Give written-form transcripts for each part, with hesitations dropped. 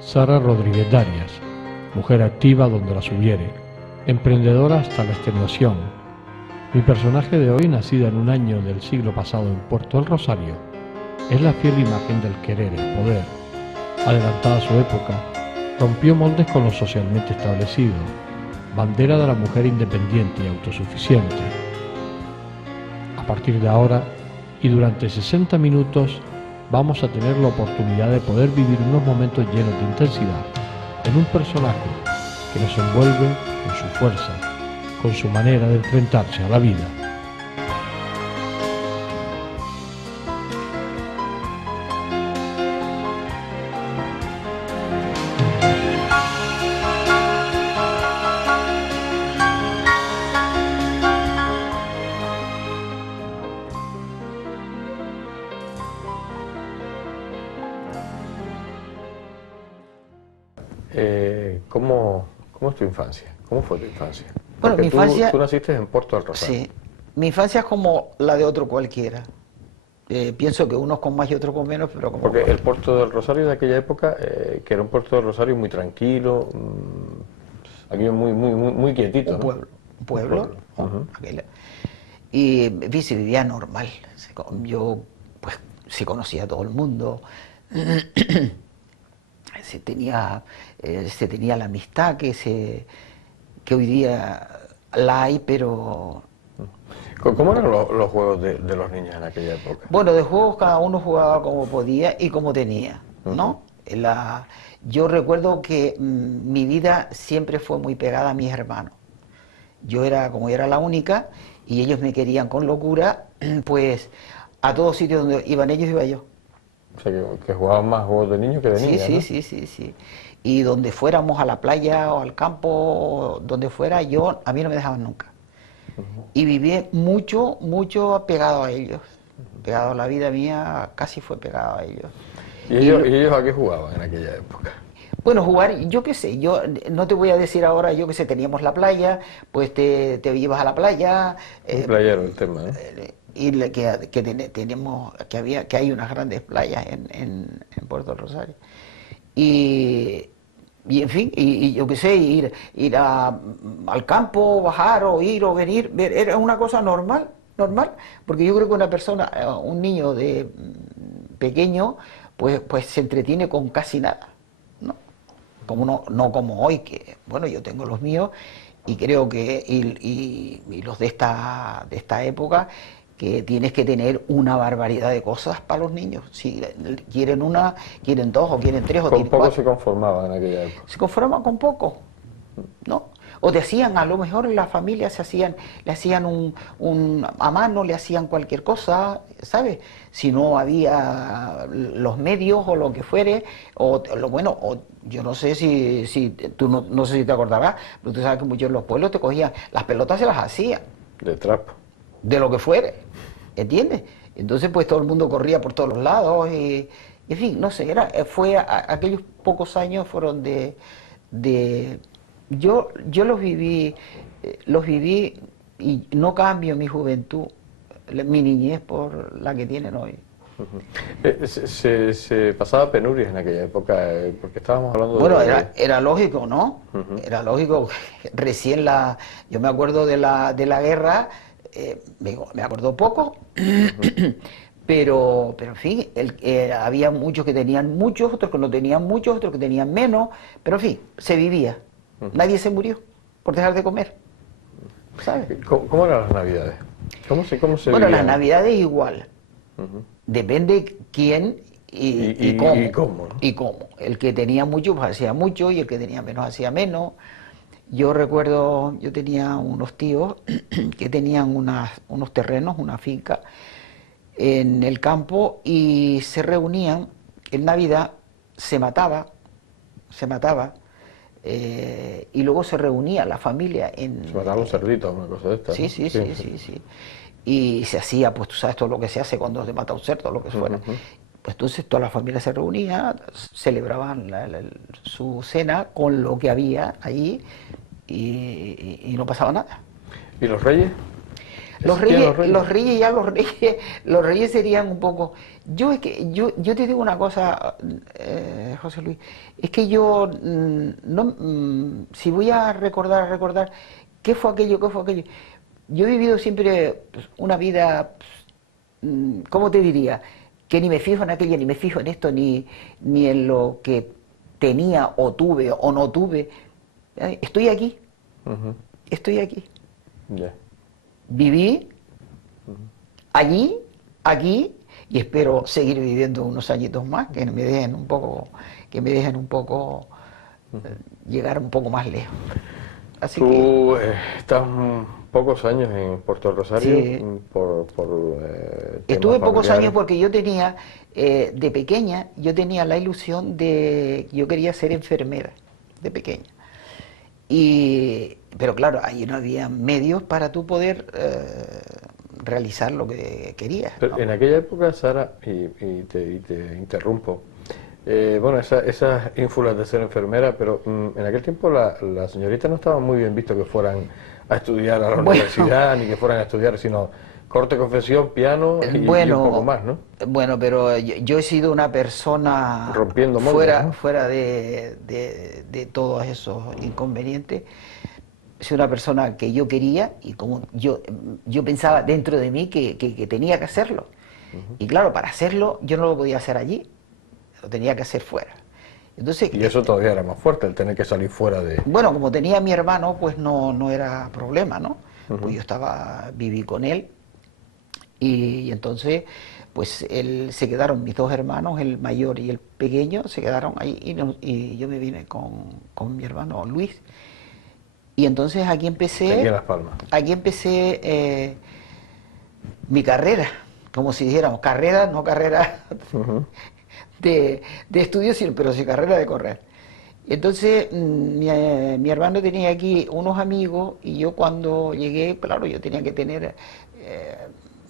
Sara Rodríguez Darias, mujer activa donde las hubiere, emprendedora hasta la extenuación. Mi personaje de hoy, nacida en un año del siglo pasado en Puerto del Rosario, es la fiel imagen del querer es poder. Adelantada a su época, rompió moldes con lo socialmente establecido, bandera de la mujer independiente y autosuficiente. A partir de ahora, y durante 60 minutos, vamos a tener la oportunidad de poder vivir unos momentos llenos de intensidad en un personaje que nos envuelve con su fuerza, con su manera de enfrentarse a la vida. ¿Cómo es tu infancia? ¿Cómo fue tu infancia? Bueno, Porque mi infancia... tú naciste en Puerto del Rosario. Sí, mi infancia es como la de otro cualquiera. Pienso que unos con más y otros con menos, pero como... Porque el Puerto del Rosario de aquella época, que era un Puerto del Rosario muy tranquilo, aquí muy quietito, Un pueblo. Un pueblo. Uh-huh. Y se vivía normal. Yo, pues, se conocía a todo el mundo. Se tenía la amistad que hoy día la hay, pero... ¿Cómo eran los juegos de los niños en aquella época? Bueno, de juegos cada uno jugaba como podía y como tenía, ¿no? Uh-huh. Yo recuerdo que mi vida siempre fue muy pegada a mis hermanos. Como yo era la única, y ellos me querían con locura, pues a todos sitios donde iban ellos iba yo. O sea, que jugaban más juegos de niños que de niñas, ¿no? Sí. Y donde fuéramos a la playa o al campo, donde fuera, a mí no me dejaban nunca. Uh-huh. Y viví mucho pegado a ellos. Pegado a la vida mía, casi fue pegado a ellos. ¿Y ellos a qué jugaban en aquella época? Bueno, jugar, yo qué sé, yo no te voy a decir ahora, yo qué sé, teníamos la playa, pues te ibas a la playa. Un playero el tema, ¿no? Y que hay unas grandes playas en Puerto Rosario. Y en fin, y yo qué sé, ir al campo, bajar o ir o venir, era una cosa normal, porque yo creo que una persona, un niño pequeño, pues se entretiene con casi nada, ¿no? No como hoy, que bueno, yo tengo los míos y creo que y los de esta época, que tienes que tener una barbaridad de cosas para los niños. Si quieren una, quieren dos, o quieren tres, o quieren cuatro. Con poco se conformaban en aquella época. Se conformaban con poco, ¿no? O te hacían, a lo mejor en la familia le hacían a mano, le hacían cualquier cosa, ¿sabes? Si no había los medios o lo que fuere, o yo no sé si tú no sé si te acordarás, pero tú sabes que muchos de los pueblos te cogían, las pelotas se las hacían. De trapo. De lo que fuere, ¿entiendes? Entonces pues todo el mundo corría por todos los lados y en fin, no sé, aquellos pocos años fueron yo los viví y no cambio mi juventud, mi niñez por la que tienen hoy. Uh-huh. Se pasaba penurias en aquella época, porque estábamos hablando bueno, era lógico, ¿no? Uh-huh. Era lógico, recién yo me acuerdo de la guerra. Me acuerdo poco, uh-huh. pero en fin, había muchos que tenían muchos, otros que no tenían muchos, otros que tenían menos, pero en fin, se vivía. Uh-huh. Nadie se murió por dejar de comer, ¿sabes? ¿Cómo eran las Navidades? ¿Cómo se Bueno, vivían? las Navidades igual. Uh-huh. Depende quién y cómo. Y cómo, ¿no? Y cómo. El que tenía mucho, pues hacía mucho, y el que tenía menos, hacía menos. Yo recuerdo, yo tenía unos tíos que tenían unos terrenos, una finca, en el campo y se reunían en Navidad, se mataba, y luego se reunía la familia en... Se mataba un cerdito, una cosa de esta. Sí, ¿no? sí, sí, sí, sí. Y se hacía, pues tú sabes todo lo que se hace cuando se mata un cerdo, lo que fuera. Ujú. Pues entonces toda la familia se reunía, celebraban su cena con lo que había allí y no pasaba nada. ¿Y los reyes? Los ¿Existían reyes, los reyes serían un poco. Yo te digo una cosa, José Luis, es que yo no, si voy a recordar qué fue aquello, yo he vivido siempre pues, una vida, ¿cómo te diría? Que ni me fijo en aquello, ni me fijo en esto, ni en lo que tenía o tuve o no tuve. Estoy aquí, Ujú. estoy aquí. Ya. Viví allí, aquí, y espero seguir viviendo unos añitos más, que me dejen un poco, llegar un poco más lejos. Así que Tú estás pocos años en Puerto Rosario sí, por temas estuve pocos años familiares. porque yo tenía, de pequeña, yo tenía la ilusión de, yo quería ser enfermera, de pequeña. Pero claro, ahí no había medios para tú poder realizar lo que querías, Pero ¿no? en aquella época, Sara, y te interrumpo, bueno, esas ínfulas de ser enfermera, pero en aquel tiempo la señorita no estaba muy bien visto que fueran a estudiar a la Bueno, universidad, ni que fueran a estudiar, sino corte, confesión, piano y un poco bueno, más, ¿no? bueno, pero yo he sido una persona Rompiendo moldes, ¿no? fuera de todos esos inconvenientes. Soy una persona que yo quería y como yo pensaba dentro de mí que tenía que hacerlo. Y claro, para hacerlo yo no lo podía hacer allí, lo tenía que hacer fuera. Entonces, Y eso todavía era más fuerte, el tener que salir fuera de... bueno, como tenía a mi hermano, pues no era problema, ¿no? Pues Ujú. yo viví con él y entonces, pues se quedaron mis dos hermanos, el mayor y el pequeño, se quedaron ahí y yo me vine con mi hermano Luis. Y entonces Aquí en Las Palmas. aquí empecé mi carrera, como si dijéramos, carrera, no carrera Ujú. de estudios, pero sí carrera de correr. Entonces, mi hermano tenía aquí unos amigos y yo cuando llegué, claro, yo tenía que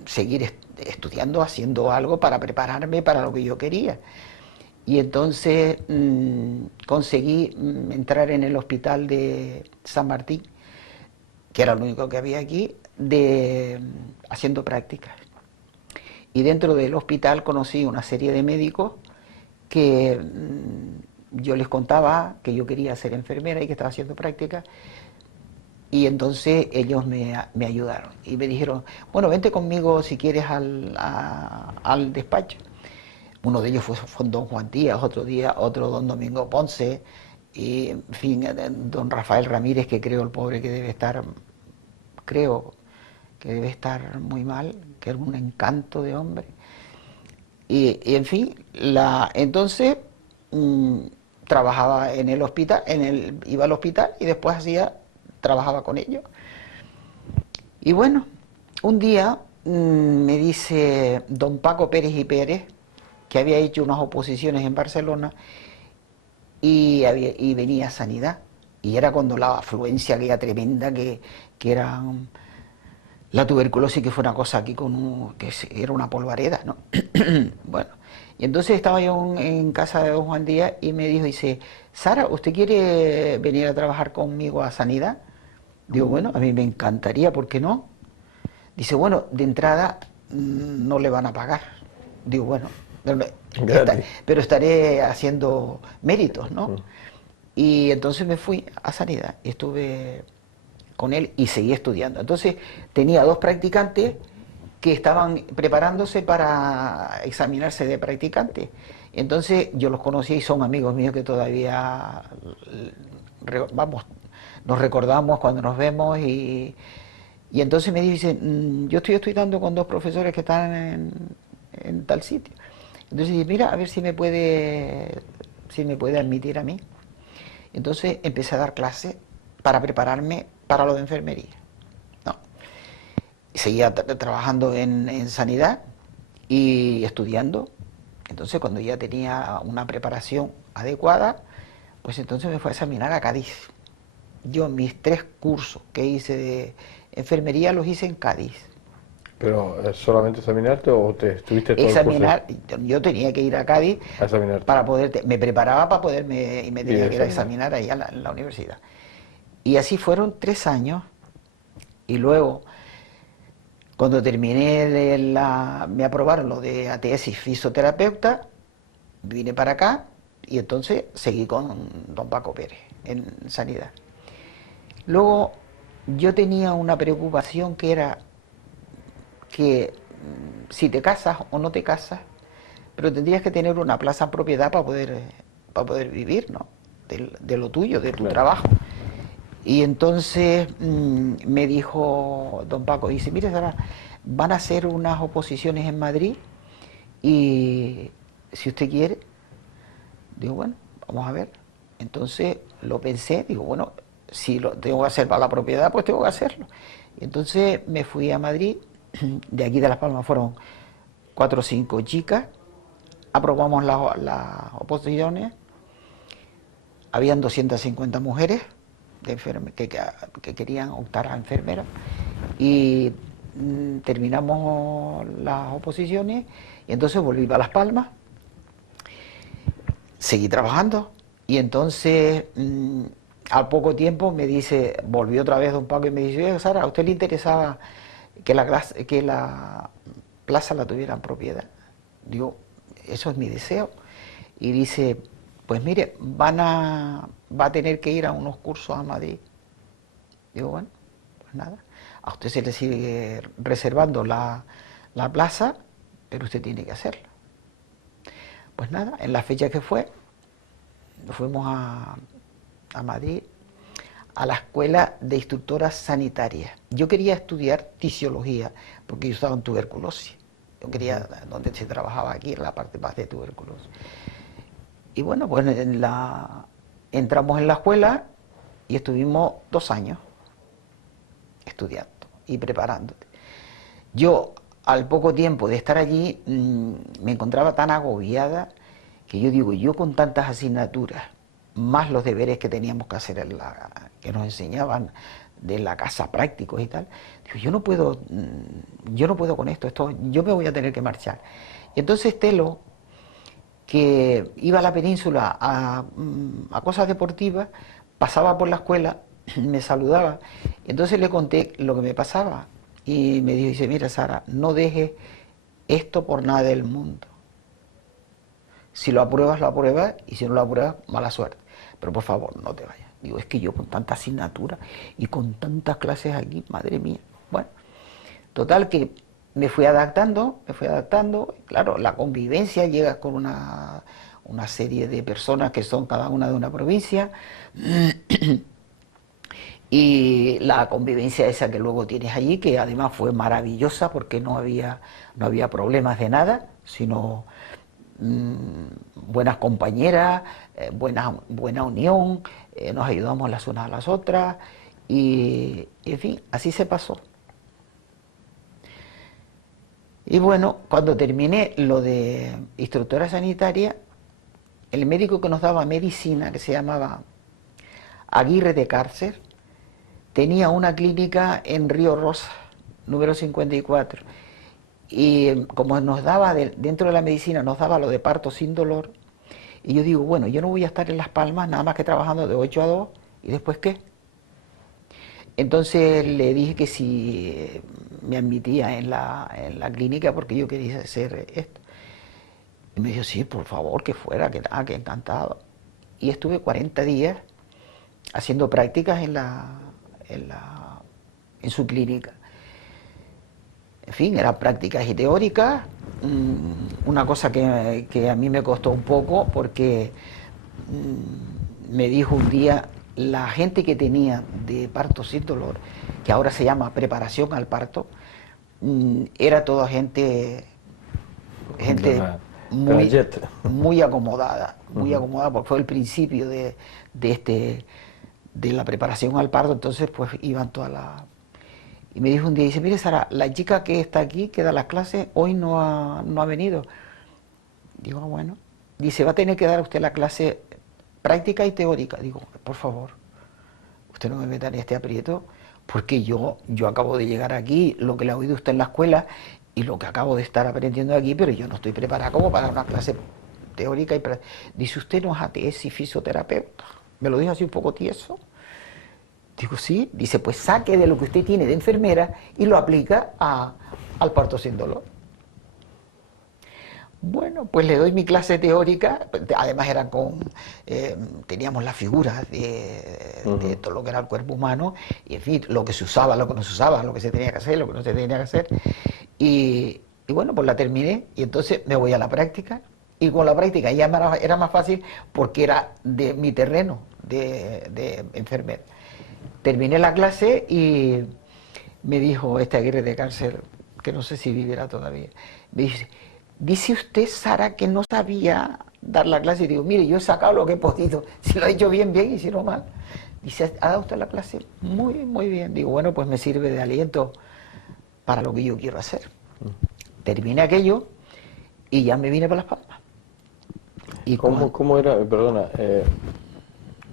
seguir estudiando, haciendo algo para prepararme para lo que yo quería. Y entonces conseguí entrar en el hospital de San Martín, que era lo único que había aquí, haciendo prácticas. Y dentro del hospital conocí una serie de médicos que yo les contaba que yo quería ser enfermera y que estaba haciendo prácticas. Y entonces ellos me ayudaron y me dijeron, bueno, vente conmigo si quieres al despacho. Uno de ellos fue don Juan Díaz, otro don Domingo Ponce, y en fin, don Rafael Ramírez, que creo el pobre que creo que debe estar muy mal, que era un encanto de hombre. Y en fin, entonces trabajaba en el hospital, iba al hospital y después trabajaba con ellos. Y bueno, un día me dice don Paco Pérez y Pérez, que había hecho unas oposiciones en Barcelona y venía a Sanidad. Y era cuando la afluencia aquella tremenda que era la tuberculosis, que fue una cosa aquí era una polvareda, ¿no? Bueno, y entonces estaba yo en casa de don Juan Díaz y me dice, Sara, ¿usted quiere venir a trabajar conmigo a Sanidad? Digo, bueno, a mí me encantaría, ¿por qué no? Dice, bueno, de entrada no le van a pagar. Digo, bueno, Gratis. pero estaré haciendo méritos, ¿no? Y entonces me fui a Sanidad y estuve con él y seguí estudiando. Entonces tenía dos practicantes que estaban preparándose para examinarse de practicantes. Entonces yo los conocí y son amigos míos que todavía, vamos, nos recordamos cuando nos vemos y entonces me dice, yo estoy estudiando con dos profesores que están en tal sitio. Entonces dice, mira, a ver si me puede admitir a mí. Entonces empecé a dar clases para prepararme para lo de enfermería, ¿no? Seguía trabajando en sanidad y estudiando. Entonces, cuando ya tenía una preparación adecuada, pues entonces me fui a examinar a Cádiz. Yo mis 3 cursos que hice de enfermería los hice en Cádiz. ¿Pero solamente examinarte o te estuviste todo Examinar, el curso yo tenía que ir a Cádiz a examinarte? para poder, me preparaba para poderme, y me tenía que ir a examinar. examinar ahí en la universidad. Y así fueron 3 años, y luego, cuando terminé me aprobaron lo de ATS y fisioterapeuta, vine para acá, y entonces seguí con don Paco Pérez en sanidad. Luego, yo tenía una preocupación que era que si te casas o no te casas, pero tendrías que tener una plaza en propiedad para poder vivir, ¿no? De lo tuyo, de tu trabajo. Y entonces me dijo don Paco, dice, mire Sara, van a hacer unas oposiciones en Madrid y si usted quiere, digo, bueno, vamos a ver. Entonces lo pensé, digo, bueno, si lo tengo que hacer para la propiedad, pues tengo que hacerlo. Y entonces me fui a Madrid, de aquí de Las Palmas fueron 4 o 5 chicas, aprobamos las oposiciones, habían 250 mujeres que querían optar a enfermeras y terminamos las oposiciones y entonces volví a Las Palmas, seguí trabajando y entonces al poco tiempo me dice, volvió otra vez don Paco y me dice, oye Sara, ¿a usted le interesaba que la plaza la tuviera en propiedad? Digo, eso es mi deseo. Y dice, pues mire, va a tener que ir a unos cursos a Madrid. Digo, bueno, pues nada, a usted se le sigue reservando la plaza, pero usted tiene que hacerlo. Pues nada, en la fecha que fuimos a Madrid, a la escuela de instructoras sanitarias. Yo quería estudiar tisiología, porque yo estaba en tuberculosis. Yo quería, donde se trabajaba aquí, en la parte más de tuberculosis. Y bueno, pues entramos en la escuela y estuvimos 2 años estudiando y preparándote. Yo, al poco tiempo de estar allí, me encontraba tan agobiada que yo digo, yo con tantas asignaturas, más los deberes que teníamos que hacer, que nos enseñaban de la casa prácticos y tal, digo, yo no puedo con esto, yo me voy a tener que marchar. Y entonces Telo, que iba a la península a cosas deportivas, pasaba por la escuela, me saludaba, y entonces le conté lo que me pasaba, y me dice, mira Sara, no dejes esto por nada del mundo. Si lo apruebas, y si no lo apruebas, mala suerte. Pero por favor, no te vayas. Digo, es que yo con tanta asignatura y con tantas clases aquí, madre mía. Bueno, total que me fui adaptando, claro, la convivencia, llegas con una serie de personas que son cada una de una provincia, y la convivencia esa que luego tienes allí, que además fue maravillosa porque no había problemas de nada, sino buenas compañeras, buena unión, nos ayudamos las unas a las otras y en fin, así se pasó. Y bueno, cuando terminé lo de instructora sanitaria, el médico que nos daba medicina, que se llamaba Aguirre de Cárcer, tenía una clínica en Río Rosa, número 54. Y como nos daba, dentro de la medicina, nos daba lo de parto sin dolor, y yo digo, bueno, yo no voy a estar en Las Palmas nada más que trabajando de 8 a 2, ¿y después qué? Entonces le dije que si me admitía en la clínica porque yo quería hacer esto. Y me dijo, sí, por favor, que fuera, que encantado. Y estuve 40 días haciendo prácticas en su clínica. En fin, eran prácticas y teóricas, una cosa que a mí me costó un poco porque me dijo un día, la gente que tenía de parto sin dolor, que ahora se llama preparación al parto, era toda gente muy acomodada, porque fue el principio de la preparación al parto, entonces pues iban todas las... Y me dijo un día, dice, mire Sara, la chica que está aquí, que da las clases, hoy no ha venido. Digo, bueno. Dice, va a tener que dar usted la clase práctica y teórica. Digo, por favor, usted no me meta en este aprieto, porque yo acabo de llegar aquí, lo que le ha oído usted en la escuela y lo que acabo de estar aprendiendo aquí, pero yo no estoy preparada como para una clase teórica y práctica. Dice, usted no es ATS y fisioterapeuta. Me lo dijo así un poco tieso. Digo, sí. Dice, pues saque de lo que usted tiene de enfermera y lo aplica al parto sin dolor. Bueno, pues le doy mi clase teórica, además era teníamos las figuras de todo lo que era el cuerpo humano, y en fin, lo que se usaba, lo que no se usaba, lo que se tenía que hacer, lo que no se tenía que hacer, y bueno, pues la terminé, y entonces me voy a la práctica, y con la práctica ya era más fácil porque era de mi terreno de enfermera. Terminé la clase y me dijo este Aguirre de Cárcel, que no sé si vivirá todavía, me dice usted, Sara, que no sabía dar la clase. Y digo, mire, yo he sacado lo que he podido, si lo he hecho bien, bien, y si no, mal. Dice, ¿ha dado usted la clase? Muy, muy bien. Digo, bueno, pues me sirve de aliento para lo que yo quiero hacer. Terminé aquello y ya me vine para Las Palmas. Y ¿Cómo era, perdona,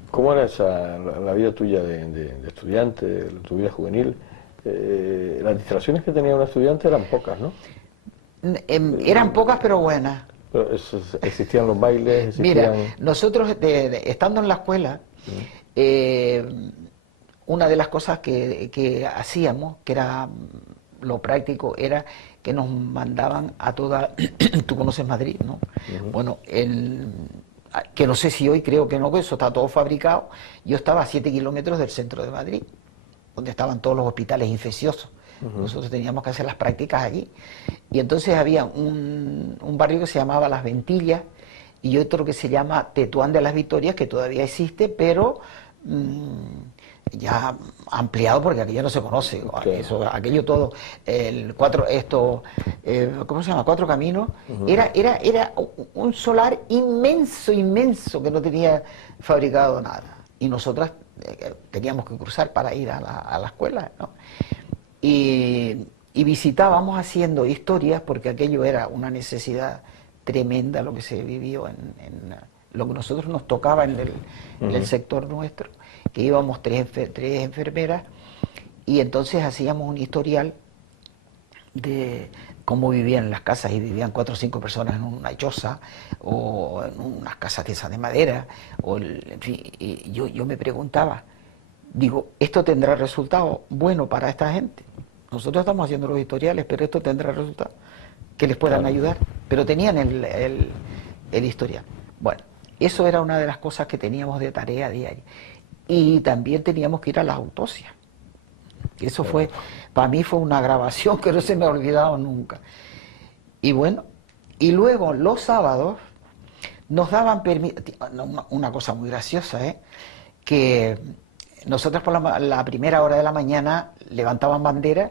cómo era la vida tuya de estudiante, tu vida juvenil? Las distracciones que tenía un estudiante eran pocas, ¿no? Eran pocas pero buenas. Pero existían los bailes, existían... Mira, nosotros estando en la escuela, una de las cosas que hacíamos, que era lo práctico, era que nos mandaban a toda... Tú conoces Madrid, ¿no? Bueno, que no sé si hoy, creo que no, que eso está todo fabricado. Yo estaba a 7 kilómetros del centro de Madrid, donde estaban todos los hospitales infecciosos. Nosotros teníamos que hacer las prácticas allí. Y entonces había un barrio que se llamaba Las Ventillas y otro que se llama Tetuán de las Victorias, que todavía existe, pero ya ampliado porque aquello no se conoce. Okay. Aquello todo, ¿cómo se llama? Cuatro Caminos. Era un solar inmenso, inmenso, que no tenía fabricado nada. Y nosotras teníamos que cruzar para ir a la escuela, ¿no? Y visitábamos haciendo historias, porque aquello era una necesidad tremenda lo que se vivió en lo que nosotros nos tocaba en el sector nuestro, que íbamos tres enfermeras, y entonces hacíamos un historial de cómo vivían en las casas, y vivían 4 o 5 personas en una choza, o en unas casas de esas de madera, en fin, y yo me preguntaba, digo, ¿esto tendrá resultado bueno para esta gente? Nosotros estamos haciendo los historiales, pero esto tendrá resultado que les puedan ayudar. Pero tenían el historial. Bueno, eso era una de las cosas que teníamos de tarea diaria. Y también teníamos que ir a las autopsias. Eso fue, para mí fue una grabación que no se me ha olvidado nunca. Y bueno, y luego los sábados nos daban permiso, una cosa muy graciosa, que nosotros por la primera hora de la mañana levantaban bandera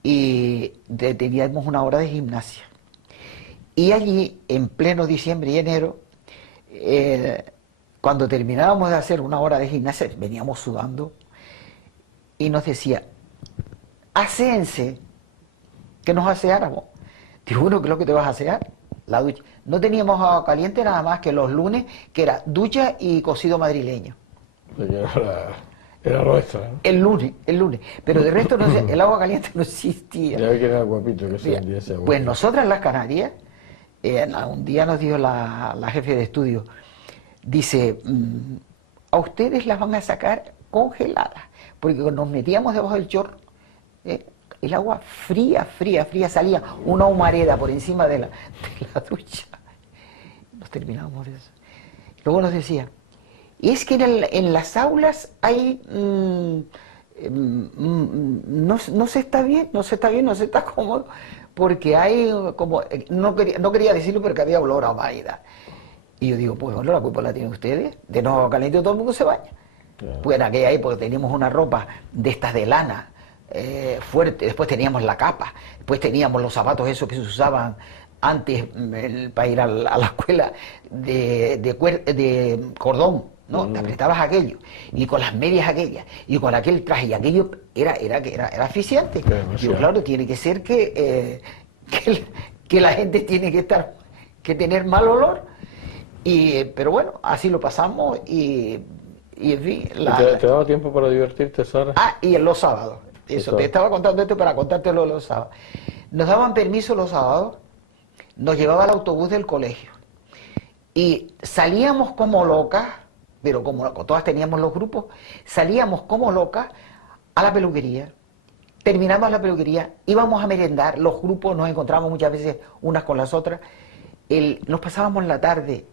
y teníamos una hora de gimnasia. Y allí, en pleno diciembre y enero, cuando terminábamos de hacer una hora de gimnasia, veníamos sudando y nos decía, aséense, que nos aseáramos. Digo, bueno, ¿qué es lo que te vas a asear? La ducha. No teníamos agua caliente nada más que los lunes, que era ducha y cocido madrileño. Era nuestra, ¿no? El lunes. Pero de resto el agua caliente no existía. Ya ve que era guapito que se vendía ese agua. Pues nosotras en las Canarias, un día nos dijo la jefe de estudio, dice, a ustedes las van a sacar congeladas, porque cuando nos metíamos debajo del chorro, el agua fría, salía una humareda por encima de la ducha. Nos terminábamos de eso. Luego nos decía, y es que en las aulas hay, no se está bien, no se está cómodo, porque hay como, no quería decirlo, pero que había olor a humanidad. Y yo digo, pues bueno, la culpa la tienen ustedes, de no caliente todo el mundo se baña. Claro. Pues en aquella época teníamos una ropa de estas de lana, fuerte, después teníamos la capa, después teníamos los zapatos esos que se usaban antes para ir a la escuela de cordón, No, te apretabas aquello, y con las medias aquellas, y con aquel traje, y aquello era asfixiante. Yo, claro, tiene que ser que la gente tiene que tener mal olor, pero bueno, así lo pasamos, y en fin... ¿Te daba tiempo para divertirte, Sara? Y en los sábados, eso, te estaba contando esto para contártelo los sábados. Nos daban permiso los sábados, nos llevaba el autobús del colegio, y salíamos como locas, pero como todas teníamos los grupos, salíamos como locas a la peluquería, terminamos la peluquería, íbamos a merendar, los grupos nos encontrábamos muchas veces unas con las otras, nos pasábamos la tarde,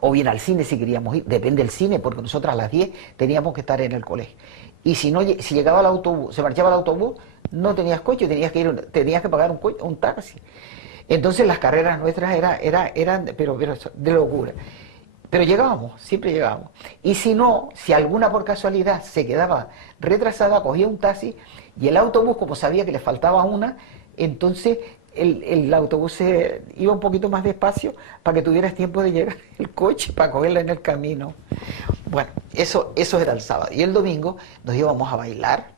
o bien al cine si queríamos ir, depende del cine, porque nosotras a las 10 teníamos que estar en el colegio. Y si llegaba el autobús, se marchaba el autobús, no tenías coche, tenías que pagar un taxi. Entonces las carreras nuestras eran pero de locura. Pero llegábamos, siempre llegábamos. Y si no, si alguna por casualidad se quedaba retrasada, cogía un taxi, y el autobús, como sabía que le faltaba una, entonces el autobús iba un poquito más despacio para que tuvieras tiempo de llegar el coche para cogerla en el camino. Bueno, eso era el sábado. Y el domingo nos íbamos a bailar,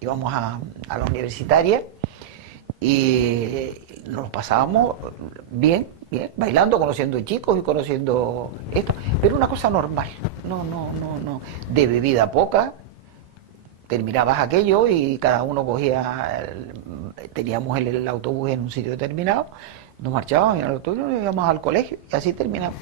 íbamos a la universitaria, y nos pasábamos bien, bailando, conociendo chicos y conociendo esto, pero una cosa normal, no, de bebida poca. Terminabas aquello y cada uno teníamos el autobús en un sitio determinado, nos marchábamos en el autobús, nos íbamos al colegio y así terminamos.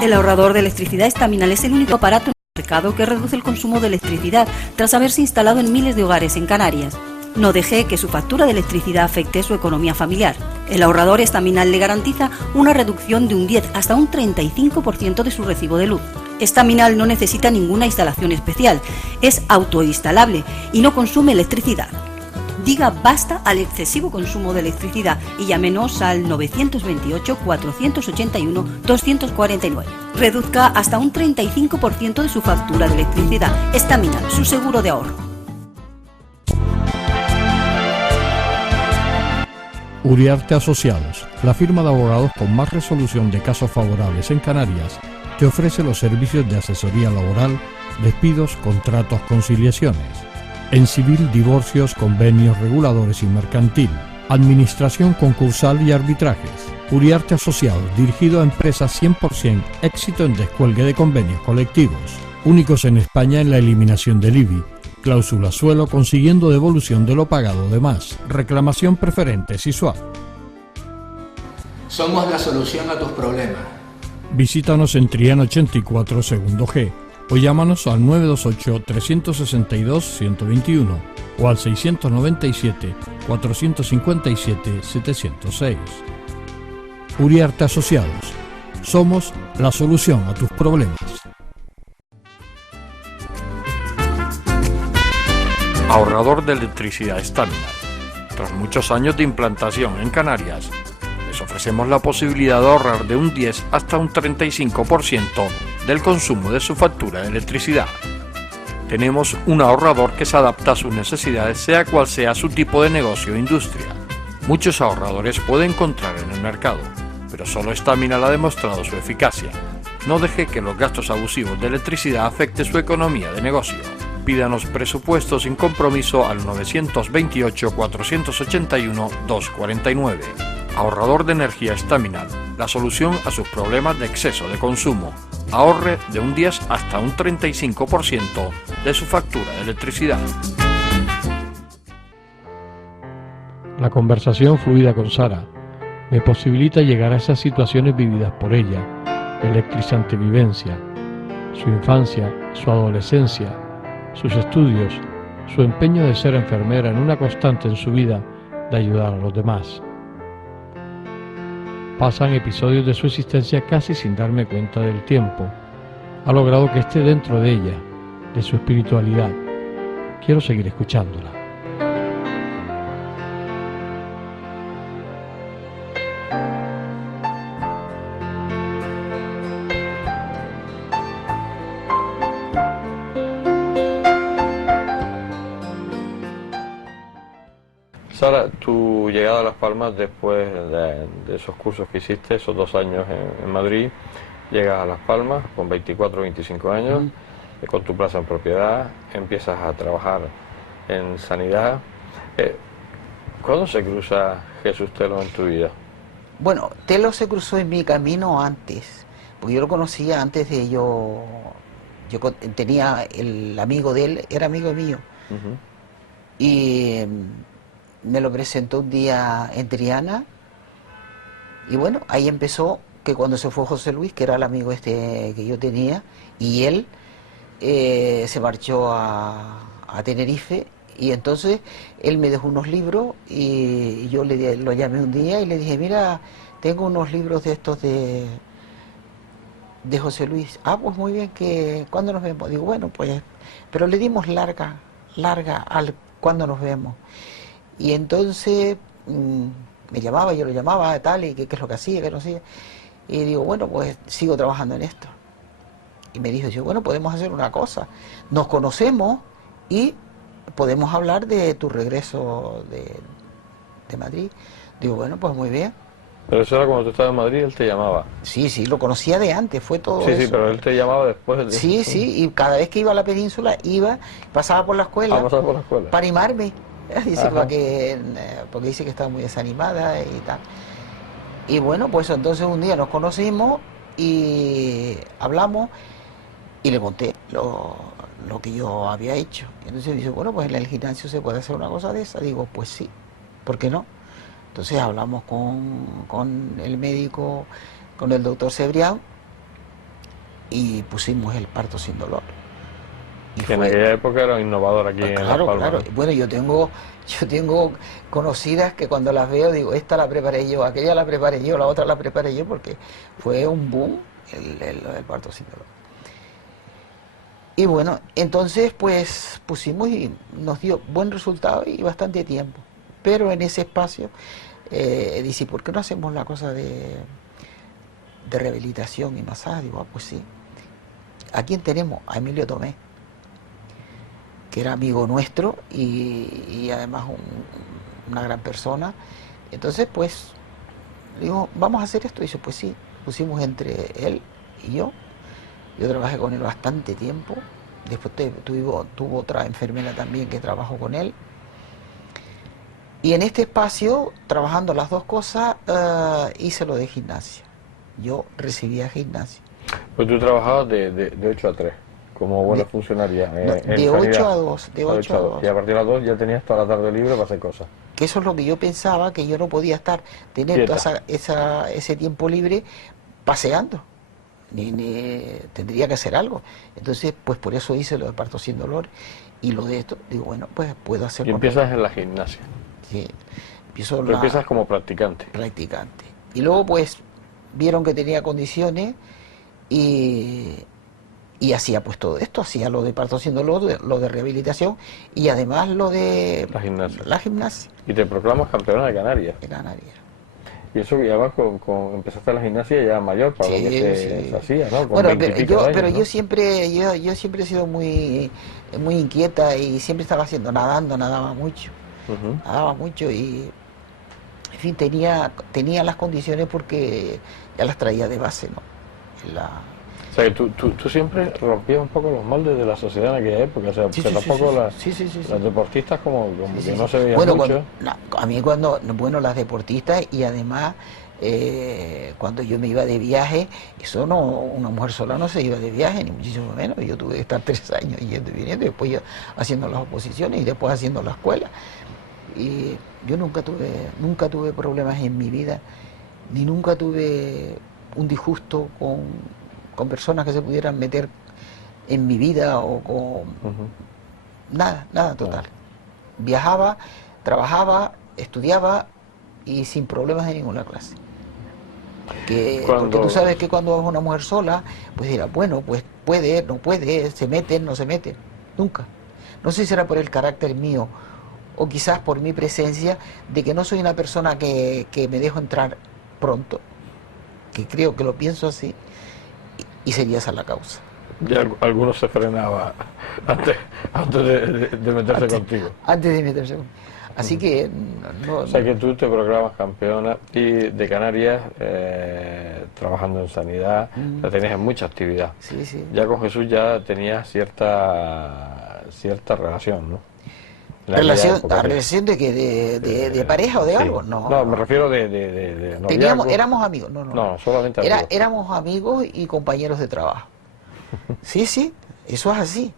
El ahorrador de electricidad Estaminal es el único aparato en el mercado que reduce el consumo de electricidad tras haberse instalado en miles de hogares en Canarias. No deje que su factura de electricidad afecte su economía familiar. El ahorrador Estaminal le garantiza una reducción de un 10 hasta un 35% de su recibo de luz. Estaminal no necesita ninguna instalación especial, es autoinstalable y no consume electricidad. Diga basta al excesivo consumo de electricidad y llámenos al 928-481-249. Reduzca hasta un 35% de su factura de electricidad. Estaminal, su seguro de ahorro. Uriarte Asociados, la firma de abogados con más resolución de casos favorables en Canarias, te ofrece los servicios de asesoría laboral, despidos, contratos, conciliaciones. En civil, divorcios, convenios, reguladores y mercantil, administración concursal y arbitrajes. Uriarte Asociados, dirigido a empresas 100% éxito en descuelgue de convenios colectivos, únicos en España en la eliminación del IBI, cláusula suelo consiguiendo devolución de lo pagado de más, reclamación preferente SISUAP. Somos la solución a tus problemas. Visítanos en Triana 84 segundo G o llámanos al 928-362-121 o al 697-457-706. Uriarte Asociados. Somos la solución a tus problemas. Ahorrador de electricidad Estaminal. Tras muchos años de implantación en Canarias, les ofrecemos la posibilidad de ahorrar de un 10 hasta un 35% del consumo de su factura de electricidad. Tenemos un ahorrador que se adapta a sus necesidades, sea cual sea su tipo de negocio o industria. Muchos ahorradores puede encontrar en el mercado, pero solo Estaminal ha demostrado su eficacia. No deje que los gastos abusivos de electricidad afecte su economía de negocio. Pídanos presupuestos sin compromiso al 928-481-249. Ahorrador de energía Estaminal, la solución a sus problemas de exceso de consumo. Ahorre de un 10 hasta un 35% de su factura de electricidad. La conversación fluida con Sara me posibilita llegar a esas situaciones vividas por ella, electrizante vivencia, su infancia, su adolescencia, sus estudios, su empeño de ser enfermera en una constante en su vida de ayudar a los demás. Pasan episodios de su existencia casi sin darme cuenta del tiempo. Ha logrado que esté dentro de ella, de su espiritualidad. Quiero seguir escuchándola. Sara, tu llegada a Las Palmas después de esos cursos que hiciste, esos 2 años en Madrid, llegas a Las Palmas con 24 o 25 años, con tu plaza en propiedad, empiezas a trabajar en sanidad. ¿Cuándo se cruza Jesús Telo en tu vida? Bueno, Telo se cruzó en mi camino antes, porque yo lo conocía antes de yo tenía el amigo de él, era amigo mío, y me lo presentó un día en Triana, y bueno, ahí empezó, que cuando se fue José Luis, que era el amigo este que yo tenía, y él se marchó a Tenerife, y entonces él me dejó unos libros y yo lo llamé un día y le dije, mira, tengo unos libros de estos de José Luis. Ah, pues muy bien, ¿cuándo nos vemos? Digo, bueno, pues, pero le dimos larga al cuándo nos vemos. Y entonces me llamaba, yo lo llamaba, tal, y qué es lo que hacía, qué no hacía. Y digo, bueno, pues sigo trabajando en esto. Y me dijo, yo, bueno, podemos hacer una cosa, nos conocemos y podemos hablar de tu regreso de Madrid. Digo, bueno, pues muy bien. Pero eso era cuando tú estabas en Madrid, él te llamaba. Sí, lo conocía de antes, fue todo Sí, eso. sí, pero él te llamaba después. Sí, y cada vez que iba a la península, pasaba por la escuela. Pasaba por la escuela. Para animarme. Dice, porque dice que estaba muy desanimada y tal. Y bueno, pues entonces un día nos conocimos y hablamos y le conté lo que yo había hecho. Y entonces dice, bueno, pues en el gimnasio se puede hacer una cosa de esa. Digo, pues sí, ¿por qué no? Entonces hablamos con el médico, con el doctor Cebrián, y pusimos el parto sin dolor. Y que en aquella época era innovador aquí en Las Palmas. Claro. Bueno, yo tengo conocidas que cuando las veo digo, esta la preparé yo, aquella la preparé yo, la otra la preparé yo, porque fue un boom el parto sin dolor. Y bueno, entonces pues pusimos y nos dio buen resultado y bastante tiempo. Pero en ese espacio dice, ¿por qué no hacemos la cosa de rehabilitación y masaje? Digo, pues sí. ¿A quién tenemos? A Emilio Tomé, que era amigo nuestro y además una gran persona. Entonces pues digo, vamos a hacer esto. Y dice, pues sí. Pusimos entre él y yo trabajé con él bastante tiempo. Después tuvo otra enfermera también que trabajó con él. Y en este espacio, trabajando las dos cosas, hice lo de gimnasia. Yo recibía gimnasia. Pues tú trabajabas de 8 a 3, como buena funcionaria. De 8 a 2, de 8 a 2. Y a partir de las 2 ya tenías toda la tarde libre para hacer cosas. Que eso es lo que yo pensaba, que yo no podía tener toda ese tiempo libre paseando. Tendría que hacer algo. Entonces, pues por eso hice lo de parto sin dolor y lo de esto. Digo, bueno, pues puedo hacerlo. Y empiezas en la gimnasia. Sí, empiezas como practicante. Y luego, pues, vieron que tenía condiciones y hacía pues todo esto, hacía lo de parto sin dolor, lo de rehabilitación y además lo de la gimnasia. Y te proclamas campeona de Canarias. De Canarias. Y eso, y además empezaste la gimnasia ya mayor, para lo que se hacía, ¿no? Bueno, pero yo siempre he sido muy inquieta y siempre estaba nadaba mucho. Nadaba mucho y, en fin, tenía las condiciones porque ya las traía de base, ¿no? O sea, que tú siempre rompías un poco los moldes de la sociedad en aquella época, o sea, porque tampoco las deportistas como que no se veían mucho. A mí cuando las deportistas y además cuando yo me iba de viaje, eso no, una mujer sola no se iba de viaje, ni muchísimo menos. Yo tuve que estar 3 años yendo y viniendo, y después yo haciendo las oposiciones y después haciendo la escuela. Y yo nunca tuve problemas en mi vida, ni nunca tuve un disgusto con personas que se pudieran meter en mi vida o con nada total. Viajaba, trabajaba, estudiaba y sin problemas de ninguna clase. Porque tú sabes que cuando es una mujer sola, pues dirá, bueno, pues puede, no puede, se meten, no se meten. Nunca. No sé si será por el carácter mío o quizás por mi presencia, de que no soy una persona que me dejo entrar pronto, que creo que lo pienso así, y sería esa la causa. Y algunos se frenaba antes de meterse contigo. Antes de meterse conmigo. Así que O sea que tú te proclamas campeona y de Canarias, trabajando en sanidad, la tenías en mucha actividad. Sí, sí. Ya con Jesús ya tenías cierta relación, ¿no? En aquella época, sí. ¿Relación de que de pareja o de Sí. algo? No, No, me no. refiero de noviazgo. Éramos amigos, no, no. No, solamente amigos. Éramos amigos y compañeros de trabajo. Sí, sí, eso es así.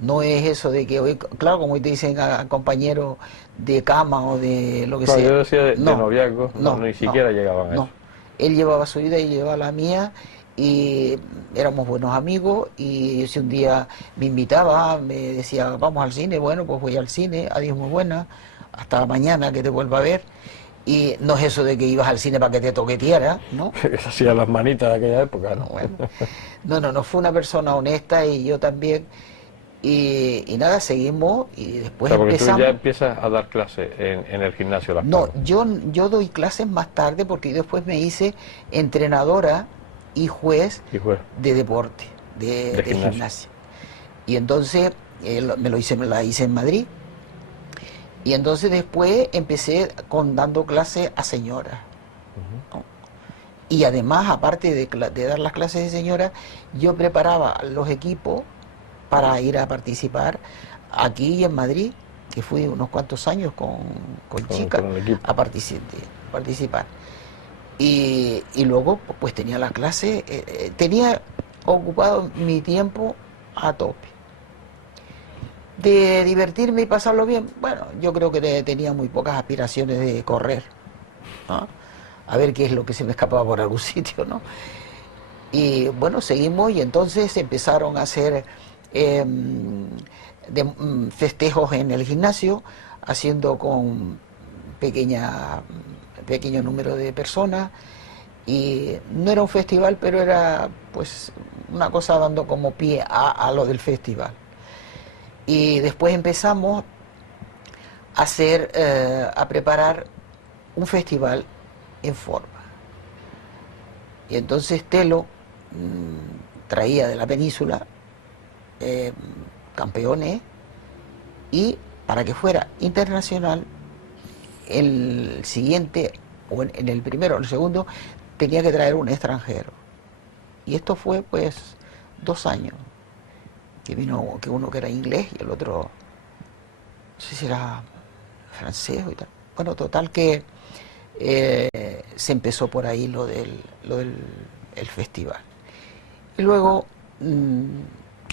No es eso de que hoy, claro, como hoy te dicen a compañero de cama o de lo que No, sea. yo decía de No, noviazgo, no, ni siquiera llegaban a no. eso. Él llevaba su vida y llevaba la mía y éramos buenos amigos y si un día me invitaba, me decía, vamos al cine, bueno, pues voy al cine, adiós muy buena, hasta mañana que te vuelva a ver. Y no es eso de que ibas al cine para que te toqueteara, ¿no? Que se hacían las manitas de aquella época, ¿no? Bueno. No, fue una persona honesta y yo también. Y nada, seguimos y después O sea, porque empezamos. tú ya empiezas a dar clases en el gimnasio Las No, Palmas. yo doy clases más tarde porque yo después me hice entrenadora y juez Y juez. de deporte, de gimnasia. Y entonces me la hice en Madrid. Y entonces después empecé dando clases a señoras. ¿No? Y además, aparte de dar las clases de señoras, yo preparaba los equipos para ir a participar aquí en Madrid, que fui unos cuantos años con chicas con el equipo. a participar. Y luego pues tenía las clases, tenía ocupado mi tiempo a tope. De divertirme y pasarlo bien, bueno, yo creo que tenía muy pocas aspiraciones de correr, ¿no? A ver qué es lo que se me escapaba por algún sitio, ¿no? Y bueno, seguimos y entonces empezaron a hacer festejos en el gimnasio, haciendo con pequeño número de personas, y no era un festival, pero era pues una cosa dando como pie a lo del festival. Y después empezamos a a preparar un festival en forma. Y entonces Telo traía de la península campeones, y para que fuera internacional, el siguiente, o en el primero o el segundo, tenía que traer un extranjero. Y esto fue pues 2 años, que vino, que uno que era inglés y el otro, no sé si era francés y tal. Bueno, total que se empezó por ahí lo del el festival. Y luego...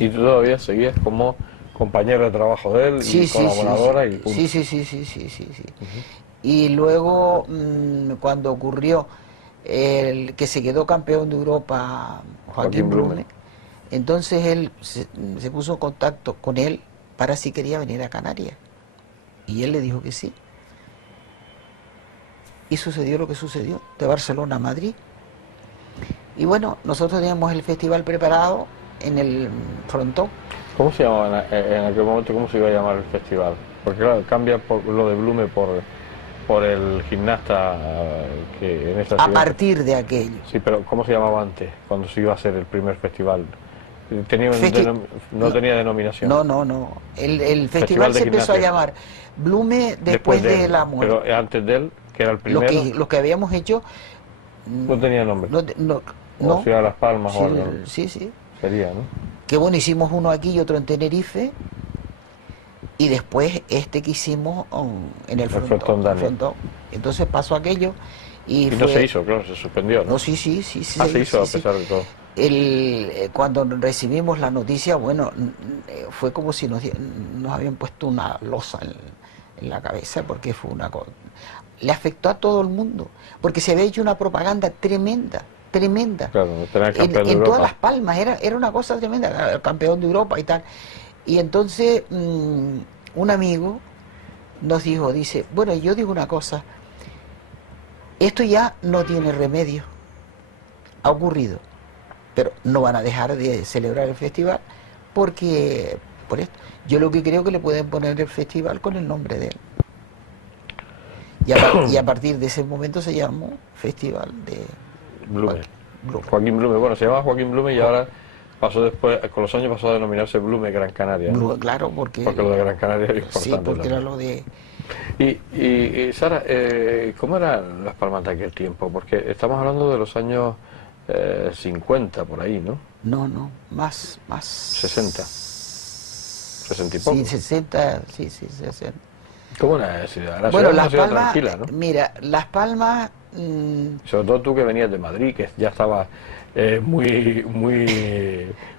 ¿Y tú todavía seguías como compañero de trabajo de él y colaboradora? Sí. Y punto? Sí. Y luego, cuando ocurrió el que se quedó campeón de Europa, Joaquín Blume, entonces él se puso en contacto con él para si quería venir a Canarias. Y él le dijo que sí. Y sucedió lo que sucedió, de Barcelona a Madrid. Y bueno, nosotros teníamos el festival preparado en el frontón. ¿Cómo se llamaba en aquel momento, cómo se iba a llamar el festival? Porque claro, cambia por lo de Blume por el gimnasta que en esta ciudad. A partir de aquello. Sí, pero ¿cómo se llamaba antes, cuando se iba a hacer el primer festival? No tenía denominación. No. El festival se empezó a llamar Blume después de la muerte. Pero antes de él, que era el primero. Lo que habíamos hecho... No tenía nombre. No. Ciudad de Las Palmas o algo. Sí. Sería, ¿no? Que bueno, hicimos uno aquí y otro en Tenerife. Y después que hicimos en el frontón. Entonces pasó aquello y no se hizo, claro, se suspendió, ¿no? No, sí. Se hizo a pesar de todo. Cuando recibimos la noticia, bueno, fue como si nos habían puesto una losa en la cabeza, porque fue una cosa... Le afectó a todo el mundo, porque se había hecho una propaganda tremenda. Claro, tener campeón de en Europa. todas Las Palmas, era una cosa tremenda, el campeón de Europa y tal. Y entonces un amigo nos dice, bueno, yo digo una cosa, esto ya no tiene remedio, ha ocurrido, pero no van a dejar de celebrar el festival por esto. Yo lo que creo que le pueden poner el festival con el nombre de él. Y a partir de ese momento se llamó Festival de Blume. Joaquín Blume. Bueno, se llama Joaquín Blume y ahora pasó después, con los años pasó a denominarse Blume Gran Canaria, ¿no? Claro, porque lo de Gran Canaria era importante. Sí, porque también. era lo de... Y Sara, ¿cómo eran las palmas de aquel tiempo? Porque estamos hablando de los años 50 por ahí, ¿no? No, más. 60. 60 y poco. Sí, 60, sí, 60. ¿Cómo era la ciudad? La Bueno, ciudad es una Las ciudad Palmas, tranquila, ¿no? mira, Las Palmas, Sobre todo tú que venías de Madrid, que ya estabas muy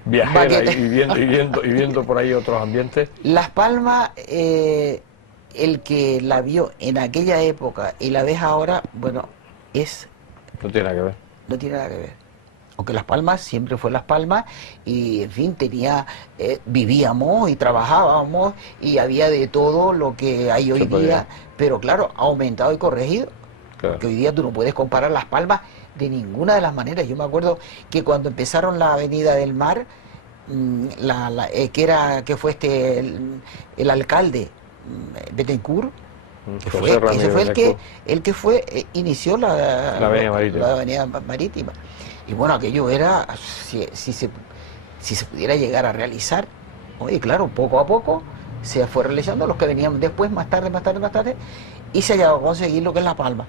viajera Baqueta. y viendo por ahí otros ambientes. Las Palmas, el que la vio en aquella época y la ves ahora, bueno, No tiene nada que ver. no tiene nada que ver. Aunque Las Palmas siempre fue Las Palmas y, en fin, vivíamos y trabajábamos y había de todo lo que hay hoy Se podía. día, pero claro, ha aumentado y corregido. Claro. Porque hoy día tú no puedes comparar Las Palmas de ninguna de las maneras. Yo me acuerdo que cuando empezaron la Avenida del Mar, que fue el alcalde, Bettencourt, José Ramírez ese fue Bettencourt. inició La Avenida Marítima. la Avenida Marítima. Y bueno, aquello era, si se pudiera llegar a realizar, oye, claro, poco a poco se fue realizando los que venían después, más tarde, y se llegó a conseguir lo que es La Palma.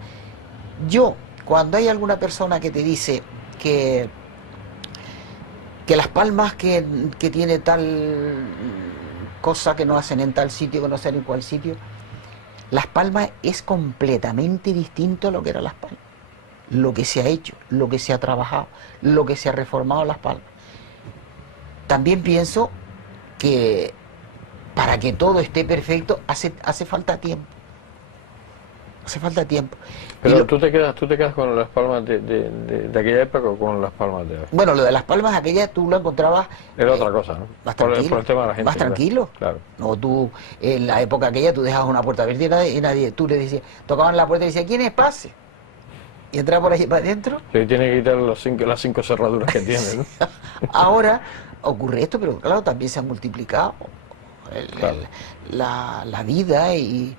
Yo, cuando hay alguna persona que te dice que Las Palmas que tiene tal cosa que no hacen en tal sitio, que no hacen en cual sitio, Las Palmas es completamente distinto a lo que era Las Palmas. Lo que se ha hecho, lo que se ha trabajado, lo que se ha reformado Las Palmas. También pienso que para que todo esté perfecto hace falta tiempo. Hace falta tiempo. Pero ¿tú te quedas con Las Palmas de aquella época o con Las Palmas de ahora? Bueno, lo de Las Palmas aquella tú lo encontrabas Era otra cosa, ¿no? más Por tranquilo, el tema de la gente. más tranquilo. Claro. No, tú en la época aquella tú dejabas una puerta abierta y nadie, tú le decías, tocaban la puerta y decías, ¿quién es? Pase. Y entraba por allí para adentro. Sí, tiene que quitar las 5 cerraduras que tiene, ¿no? Ahora ocurre esto, pero claro, también se ha multiplicado Claro. la vida y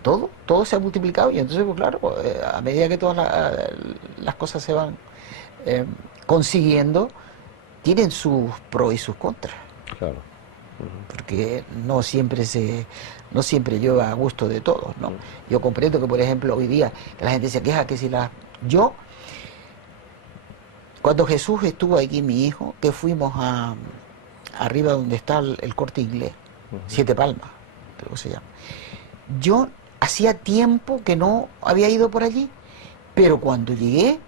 todo se ha multiplicado. Y entonces, pues claro, a medida que todas las cosas se van consiguiendo, tienen sus pros y sus contras. Claro. Porque no siempre lleva a gusto de todos, ¿no? Yo comprendo que, por ejemplo, hoy día que la gente se queja que yo, cuando Jesús estuvo aquí, mi hijo, que fuimos arriba donde está el Corte Inglés, Siete Palmas, creo que se llama, yo hacía tiempo que no había ido por allí, pero cuando llegué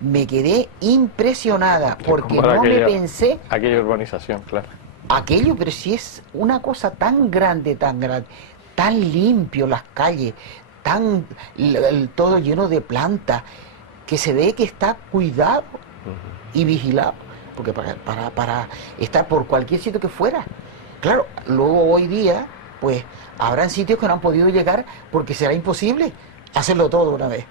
me quedé impresionada, porque no me pensé aquella urbanización, claro. aquello, pero si es una cosa tan grande, tan limpio las calles, todo lleno de plantas, que se ve que está cuidado y vigilado, porque para estar por cualquier sitio que fuera. Claro, luego hoy día, pues, habrán sitios que no han podido llegar porque será imposible hacerlo todo una vez.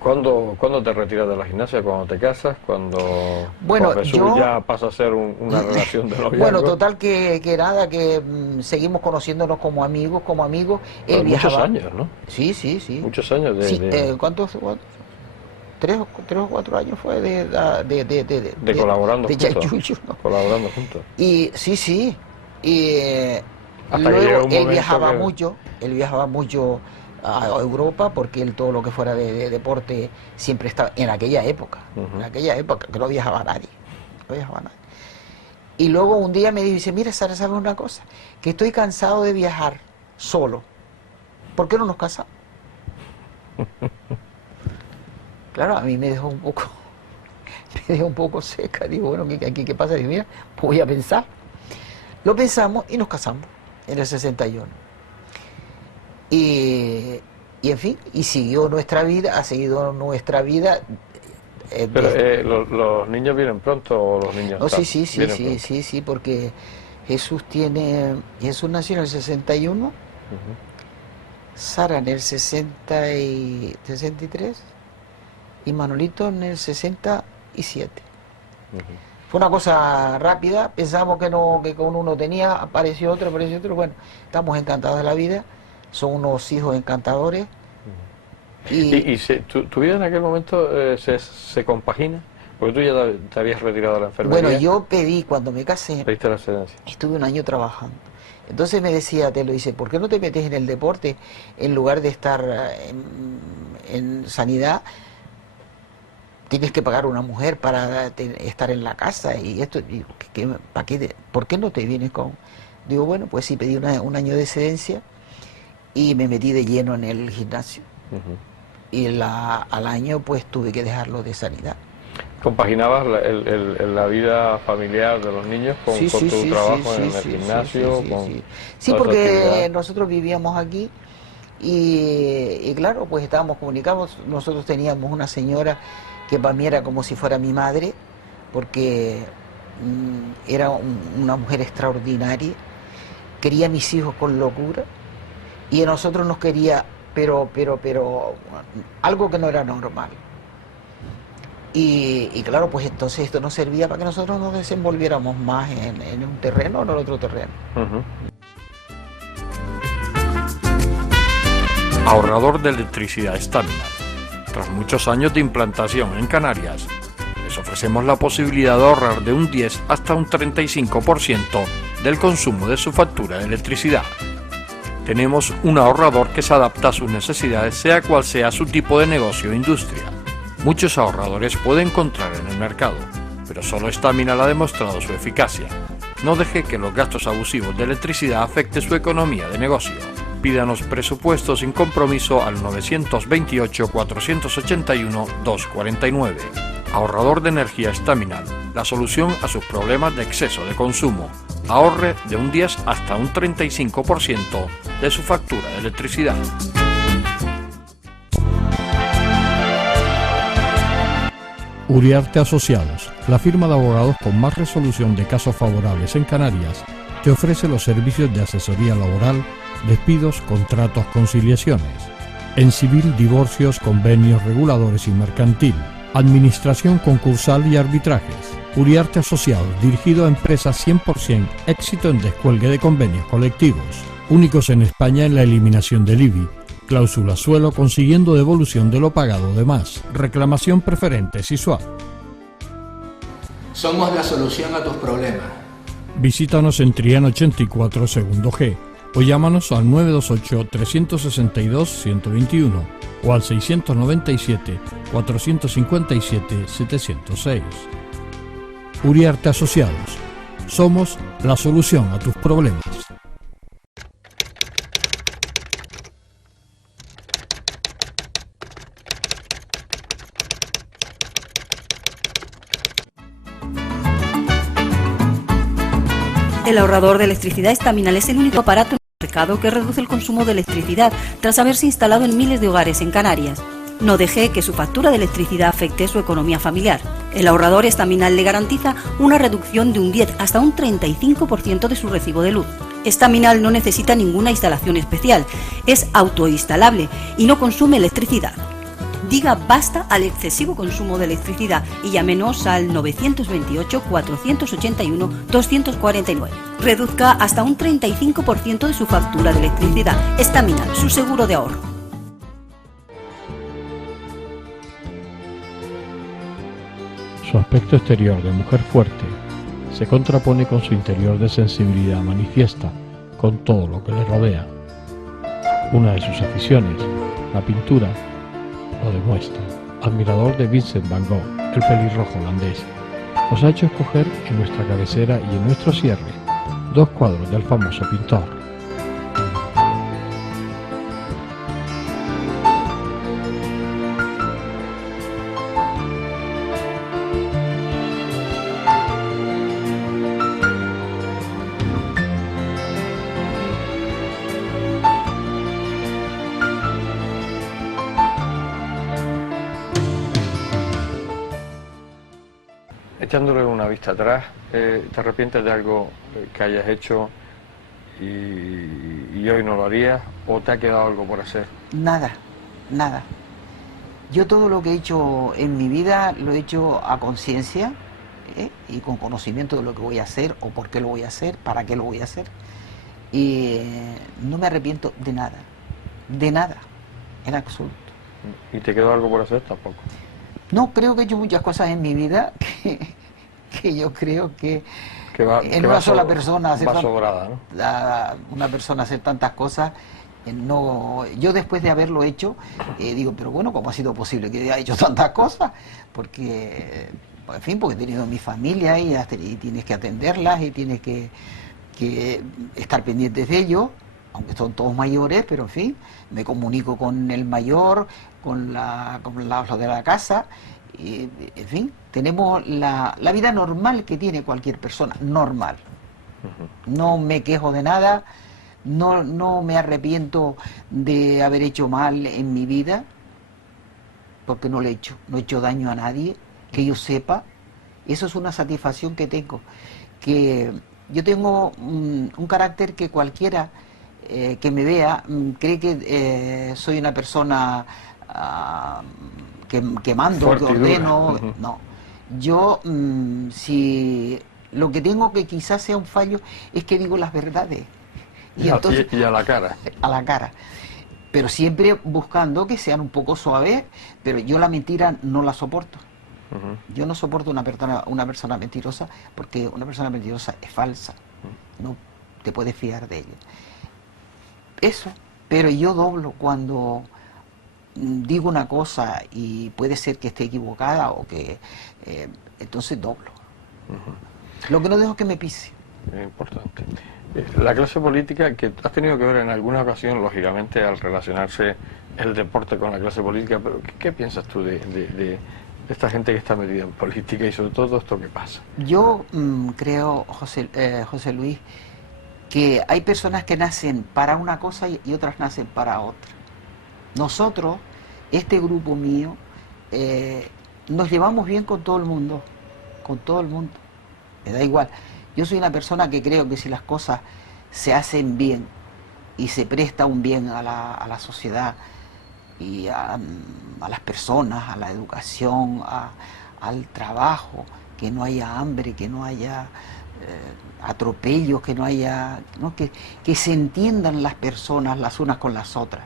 ¿Cuándo te retiras de la gimnasia? ¿Cuando te casas? ¿Cuando Bueno, con Jesús ya pasa a ser una relación de noviazgo? Bueno, total que nada, que seguimos conociéndonos como amigos. Él viajaba. Muchos años, ¿no? Sí. Muchos años de... Sí, ¿cuántos? 3 o 4 años fue de colaborando de juntos. Chayuyo, ¿no? Colaborando juntos. Y sí. Y Hasta que llega luego un él momento viajaba mucho a Europa, porque él todo lo que fuera de deporte siempre estaba en aquella época, que no viajaba nadie. Y luego un día me dice, mira, Sara, ¿sabes una cosa? Que estoy cansado de viajar solo. ¿Por qué no nos casamos? Claro, a mí me dejó un poco seca. Digo, bueno, ¿qué pasa? Digo, mira, voy a pensar. Lo pensamos y nos casamos en el 61. Y en fin, y siguió nuestra vida, ha seguido nuestra vida. Pero los niños vienen pronto, o los niños no, sí, porque Jesús nació en el 61, Sara en el 63 y Manolito en el 67. Fue una cosa rápida, pensamos que con uno tenía, apareció otro, bueno, estamos encantados de la vida, son unos hijos encantadores. ¿Y tu vida en aquel momento se compagina? Porque tú ya te habías retirado de la enfermería. Bueno, yo pedí, cuando me casé, Pediste la excedencia. estuve un año trabajando. Entonces me decía Telo, dice, ¿por qué no te metes en el deporte en lugar de estar en sanidad? Tienes que pagar una mujer para estar en la casa y esto, y, ¿por qué no te vienes con...? Digo, bueno, pues sí, pedí un año de excedencia y me metí de lleno en el gimnasio. Y al año pues tuve que dejarlo de sanidad. ¿Compaginabas la vida familiar de los niños con tu trabajo en el gimnasio? Sí, porque nosotros vivíamos aquí y claro, pues estábamos comunicados. Nosotros teníamos una señora que para mí era como si fuera mi madre, porque era una mujer extraordinaria, quería a mis hijos con locura y a nosotros nos quería, pero algo que no era normal. Y claro, pues entonces esto nos servía para que nosotros nos desenvolviéramos más en un terreno o en el otro terreno. Ahorrador de electricidad Staminal. Tras muchos años de implantación en Canarias, les ofrecemos la posibilidad de ahorrar de un 10 hasta un 35% del consumo de su factura de electricidad. Tenemos un ahorrador que se adapta a sus necesidades, sea cual sea su tipo de negocio o industria. Muchos ahorradores puede encontrar en el mercado, pero solo Staminal ha demostrado su eficacia. No deje que los gastos abusivos de electricidad afecten su economía de negocio. Pídanos presupuestos sin compromiso al 921-481-249. Ahorrador de energía Staminal, la solución a sus problemas de exceso de consumo. Ahorre de un 10 hasta un 35% de su factura de electricidad. Uriarte Asociados, la firma de abogados con más resolución de casos favorables en Canarias, te ofrece los servicios de asesoría laboral, despidos, contratos, conciliaciones, en civil, divorcios, convenios, reguladores y mercantil, administración concursal y arbitrajes. Uriarte Asociados, dirigido a empresas 100% éxito en descuelgue de convenios colectivos, únicos en España en la eliminación del IBI, cláusula suelo consiguiendo devolución de lo pagado de más, reclamación preferente SISUAP. Somos la solución a tus problemas. Visítanos en Triana 84 segundo G o llámanos al 928-362-121 o al 697-457-706. Uriarte Asociados. Somos la solución a tus problemas. El ahorrador de electricidad Staminal es el único aparato en el mercado que reduce el consumo de electricidad tras haberse instalado en miles de hogares en Canarias. No deje que su factura de electricidad afecte su economía familiar. El ahorrador Staminal le garantiza una reducción de un 10 hasta un 35% de su recibo de luz. Staminal no necesita ninguna instalación especial, es autoinstalable y no consume electricidad. Diga basta al excesivo consumo de electricidad y llámenos al 928-481-249. Reduzca hasta un 35% de su factura de electricidad. Staminal, su seguro de ahorro. Su aspecto exterior de mujer fuerte se contrapone con su interior de sensibilidad manifiesta con todo lo que le rodea. Una de sus aficiones, la pintura, lo demuestra. Admirador de Vincent van Gogh, el pelirrojo holandés, nos ha hecho escoger en nuestra cabecera y en nuestro cierre 2 cuadros del famoso pintor. Echándole una vista atrás, ¿te arrepientes de algo que hayas hecho y hoy no lo harías? ¿O te ha quedado algo por hacer? Nada, nada. Yo todo lo que he hecho en mi vida lo he hecho a conciencia y con conocimiento de lo que voy a hacer o por qué lo voy a hacer, para qué lo voy a hacer. Y no me arrepiento de nada, en absoluto. ¿Y te quedó algo por hacer? Tampoco. No, creo que he hecho muchas cosas en mi vida que yo creo que en que una sola persona hacer va sobrada, ¿no? una persona hacer tantas cosas, no, yo después de haberlo hecho, digo, pero bueno, ¿cómo ha sido posible que haya hecho tantas cosas? Porque, en fin, porque he tenido mi familia y tienes que atenderlas y tienes que estar pendientes de ellos, aunque son todos mayores, pero en fin, me comunico con el mayor, con los de la casa, y, en fin, tenemos la vida normal que tiene cualquier persona, normal. No me quejo de nada, no me arrepiento de haber hecho mal en mi vida, porque no lo he hecho, no he hecho daño a nadie, que yo sepa. Eso es una satisfacción que tengo, que yo tengo un carácter que cualquiera que me vea cree que soy una persona que mando, fuerte que ordeno. y dura. No, yo si lo que tengo que quizás sea un fallo es que digo las verdades entonces Y a la cara. a la cara, pero siempre buscando que sean un poco suaves, pero yo la mentira no la soporto. Yo no soporto una persona mentirosa, porque una persona mentirosa es falsa, no te puedes fiar de ella. Eso, pero yo doblo cuando digo una cosa y puede ser que esté equivocada o que entonces doblo. Lo que no dejo es que me pise. Es importante. La clase política, que has tenido que ver en alguna ocasión, lógicamente, al relacionarse el deporte con la clase política, pero ¿qué piensas tú de esta gente que está metida en política y sobre todo esto que pasa? Yo creo, José Luis, que hay personas que nacen para una cosa y otras nacen para otra. Nosotros, este grupo mío, nos llevamos bien con todo el mundo, me da igual. Yo soy una persona que creo que si las cosas se hacen bien y se presta un bien a la sociedad y a las personas, a la educación, al trabajo, que no haya hambre, que no haya atropellos, que no haya, ¿no? Que se entiendan las personas las unas con las otras,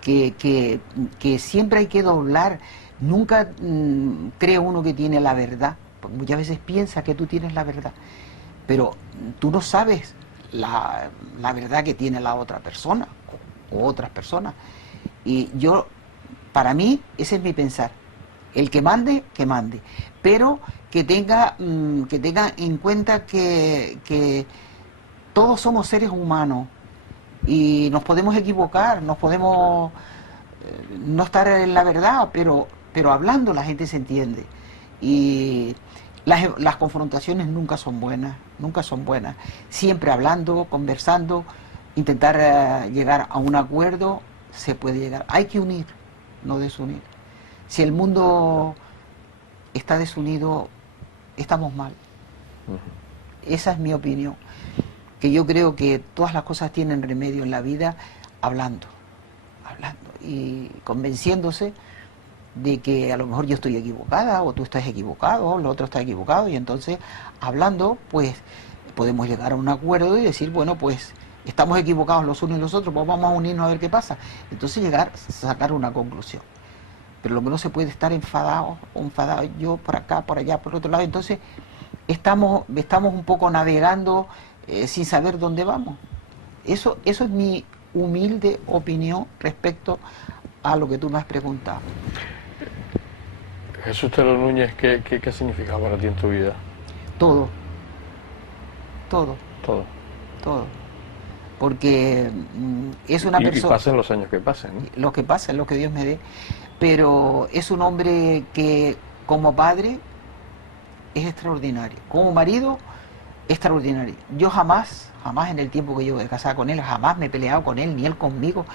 que siempre hay que doblar, nunca cree uno que tiene la verdad, porque muchas veces piensa que tú tienes la verdad, pero tú no sabes la verdad que tiene la otra persona o otras personas. Y yo, para mí, ese es mi pensar. El que mande, pero que tenga en cuenta que todos somos seres humanos y nos podemos equivocar, nos podemos no estar en la verdad, pero hablando la gente se entiende. Y las confrontaciones nunca son buenas. Siempre hablando, conversando, intentar llegar a un acuerdo, se puede llegar. Hay que unir, no desunir. Si el mundo está desunido, estamos mal. Esa es mi opinión. Que yo creo que todas las cosas tienen remedio en la vida hablando y convenciéndose de que a lo mejor yo estoy equivocada o tú estás equivocado o el otro está equivocado, y entonces hablando pues podemos llegar a un acuerdo y decir, bueno, pues estamos equivocados los unos y los otros, pues vamos a unirnos a ver qué pasa, entonces sacar una conclusión. Pero lo que no se puede estar enfadado yo por acá, por allá, por otro lado, entonces estamos un poco navegando sin saber dónde vamos. Eso es mi humilde opinión respecto a lo que tú me has preguntado. Jesús Telo Núñez, ¿qué significa para ti en tu vida? Todo. Porque es una persona... Y pasen los años que pasen, ¿no? Lo que pasen, lo que Dios me dé. Pero es un hombre que como padre es extraordinario. Como marido, extraordinario. Yo jamás en el tiempo que llevo de casada con él, jamás me he peleado con él, ni él conmigo.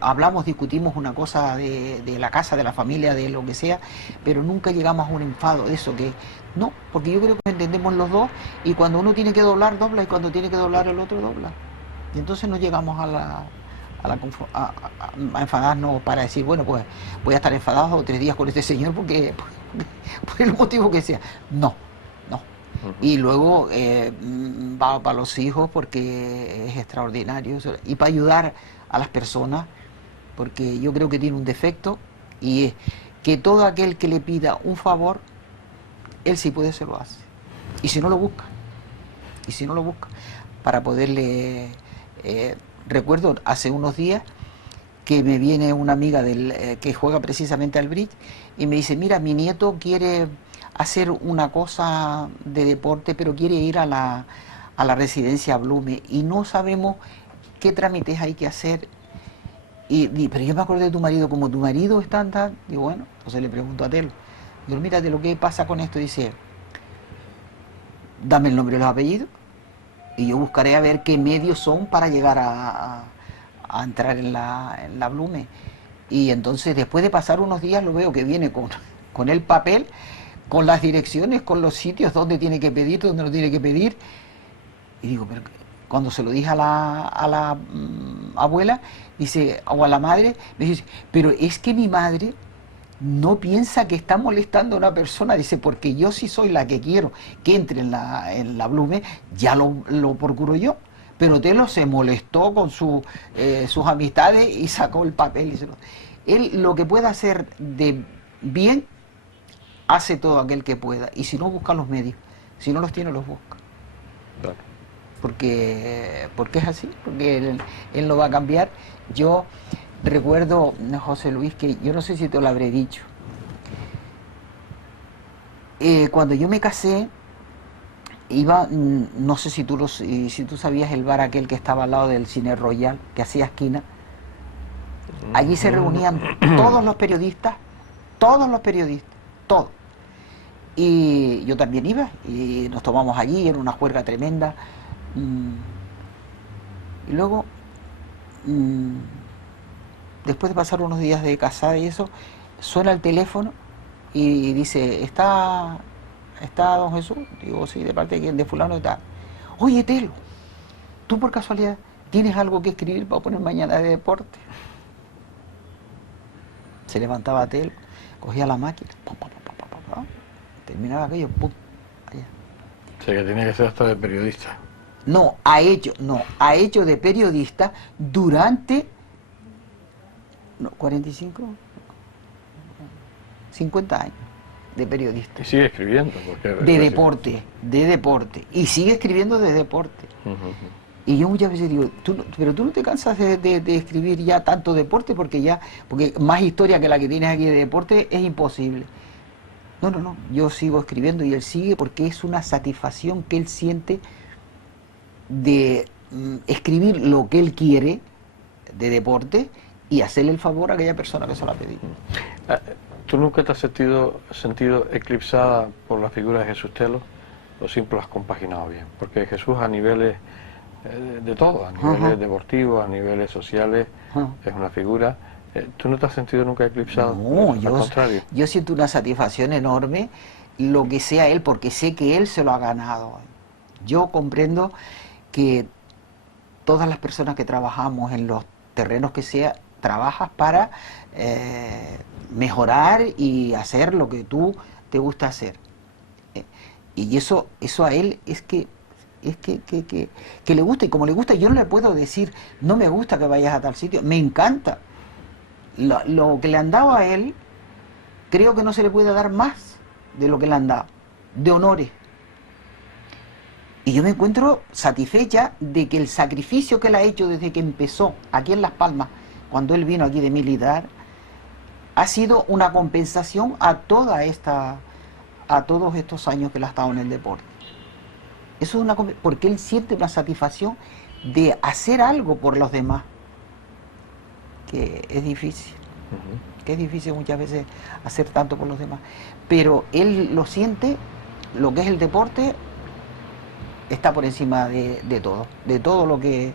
Hablamos, discutimos una cosa de la casa, de la familia, de lo que sea, pero nunca llegamos a un enfado de eso que... No, porque yo creo que entendemos los dos, y cuando uno tiene que doblar, dobla, y cuando tiene que doblar el otro, dobla. Y entonces no llegamos a enfadarnos para decir, bueno, pues voy a estar enfadado 3 días con este señor porque por el motivo que sea. No. Y luego va para los hijos porque es extraordinario, y para ayudar a las personas, porque yo creo que tiene un defecto y que todo aquel que le pida un favor, él si puede se lo hace. Y si no lo busca, para poderle... recuerdo hace unos días que me viene una amiga que juega precisamente al bridge y me dice, mira, mi nieto quiere hacer una cosa de deporte, pero quiere ir a la residencia Blume y no sabemos qué trámites hay que hacer. Pero yo me acordé de tu marido, como tu marido está tan... Digo, bueno, entonces le pregunto a Telo. Digo, mira, Telo, ¿qué pasa con esto? Dice, dame el nombre y los apellidos y yo buscaré a ver qué medios son para llegar a entrar en la Blume. Y entonces después de pasar unos días lo veo que viene con el papel, con las direcciones, con los sitios donde tiene que pedir, donde no tiene que pedir. Y digo, pero cuando se lo dije a la abuela, dice, o a la madre, me dice, pero es que mi madre no piensa que está molestando a una persona, dice, porque yo sí soy la que quiero que entre en la Blume, ya lo procuro yo. Pero Telo se molestó con sus amistades y sacó el papel. Él lo que pueda hacer de bien, hace todo aquel que pueda. Y si no, busca los medios. Si no los tiene, los busca. Claro. Porque es así, porque él lo va a cambiar. Yo recuerdo, José Luis, que yo no sé si te lo habré dicho. Cuando yo me casé, iba, no sé si tú sabías el bar aquel que estaba al lado del Cine Royal, que hacía esquina. Allí se reunían todos los periodistas, todos. Y yo también iba, y nos tomamos allí, en una juerga tremenda. Y luego, después de pasar unos días de casada y eso, suena el teléfono y dice, ¿está don Jesús? Digo, sí, ¿de parte de quién? De fulano y tal. Oye, Telo, ¿tú por casualidad tienes algo que escribir para poner mañana de deporte? Se levantaba Telo, cogía la máquina, terminaba aquello, pum, allá. O sea que tenía que ser hasta de periodista. No, ha hecho de periodista durante 45, 50 años de periodista. Y sigue escribiendo. De deporte. Y sigue escribiendo de deporte. Y yo muchas veces digo, pero tú no te cansas de escribir ya tanto deporte, porque más historia que la que tienes aquí de deporte es imposible. No, yo sigo escribiendo y él sigue porque es una satisfacción que él siente de escribir lo que él quiere de deporte y hacerle el favor a aquella persona que se lo ha pedido. ¿Tú nunca te has sentido eclipsada por la figura de Jesús Telo? ¿O siempre lo has compaginado bien? Porque Jesús a niveles de todo, a niveles deportivos, a niveles sociales, es una figura. ¿Tú no te has sentido nunca eclipsado? No, al contrario. Yo siento una satisfacción enorme, lo que sea él, porque sé que él se lo ha ganado. Yo comprendo que todas las personas que trabajamos en los terrenos que sea, trabajas para mejorar y hacer lo que tú te gusta hacer. Y eso a él es que le gusta, y como le gusta, yo no le puedo decir, no me gusta que vayas a tal sitio, me encanta. Lo que le han dado a él, creo que no se le puede dar más de lo que le han dado, de honores. Y yo me encuentro satisfecha de que el sacrificio que él ha hecho desde que empezó aquí en Las Palmas, cuando él vino aquí de militar, ha sido una compensación a todos estos años que él ha estado en el deporte. Eso es porque él siente una satisfacción de hacer algo por los demás, que es difícil, que es difícil muchas veces hacer tanto por los demás, pero él lo siente, lo que es el deporte está por encima de todo lo que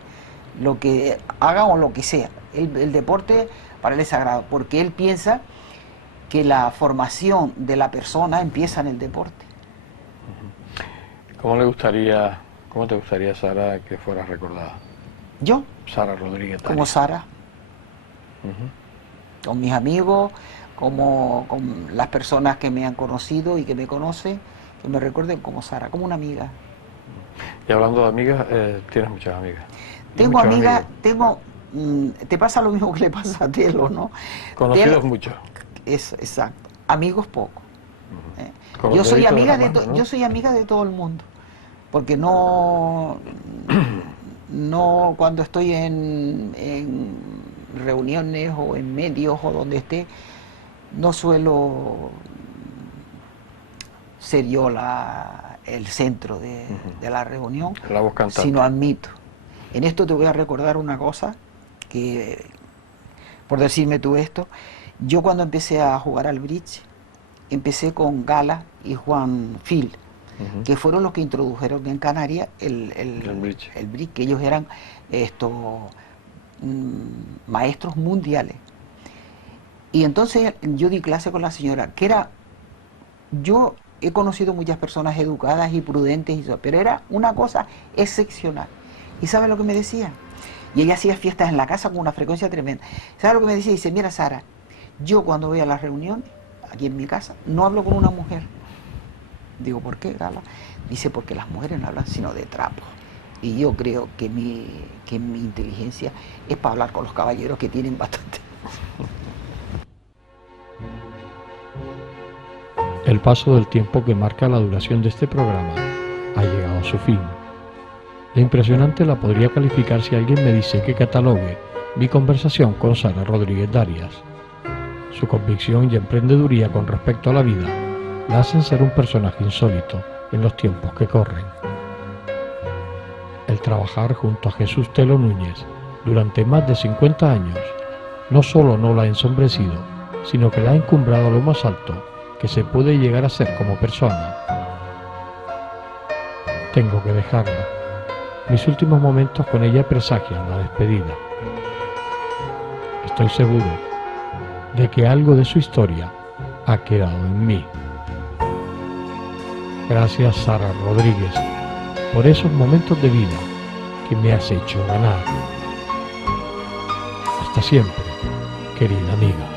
haga o lo que sea. El deporte para él es sagrado, porque él piensa que la formación de la persona empieza en el deporte. ¿Cómo te gustaría, Sara, que fuera recordada? ¿Yo? Sara Rodríguez. Como Sara. Con mis amigos, con las personas que me han conocido y que me conocen, que me recuerden como Sara, como una amiga. Y hablando de amigas, tienes muchas amigas. Tengo amigas, te pasa lo mismo que le pasa a Telo, ¿no? Conocidos muchos. exacto. Amigos pocos. Con los Yo soy deditos de amiga la mano, ¿no? yo soy amiga de todo el mundo, porque no cuando estoy en reuniones o en medios o donde esté, no suelo ser yo el centro de la reunión, La voz cantante. sino admito. En esto te voy a recordar una cosa que, por decirme tú esto, yo cuando empecé a jugar al bridge, empecé con Gala y Juan Phil, que fueron los que introdujeron en Canarias el bridge, que ellos eran maestros mundiales. Y entonces yo di clase con la señora, yo he conocido muchas personas educadas y prudentes, pero era una cosa excepcional. ¿Y sabe lo que me decía? Y ella hacía fiestas en la casa con una frecuencia tremenda. ¿Sabe lo que me decía? Dice, mira Sara, yo cuando voy a las reuniones, aquí en mi casa, no hablo con una mujer. Digo, ¿por qué, Gala? Dice, porque las mujeres no hablan sino de trapo. Y yo creo que mi inteligencia es para hablar con los caballeros, que tienen bastante. El paso del tiempo que marca la duración de este programa ha llegado a su fin. La impresionante la podría calificar si alguien me dice que catalogue mi conversación con Sara Rodríguez Darias. Su convicción y emprendeduría con respecto a la vida la hacen ser un personaje insólito en los tiempos que corren. El trabajar junto a Jesús Telo Núñez durante más de 50 años no solo no la ha ensombrecido, sino que la ha encumbrado a lo más alto que se puede llegar a ser como persona. Tengo que dejarla. Mis últimos momentos con ella presagian la despedida. Estoy seguro de que algo de su historia ha quedado en mí. Gracias, Sara Rodríguez, por esos momentos de vida que me has hecho ganar. Hasta siempre, querida amiga.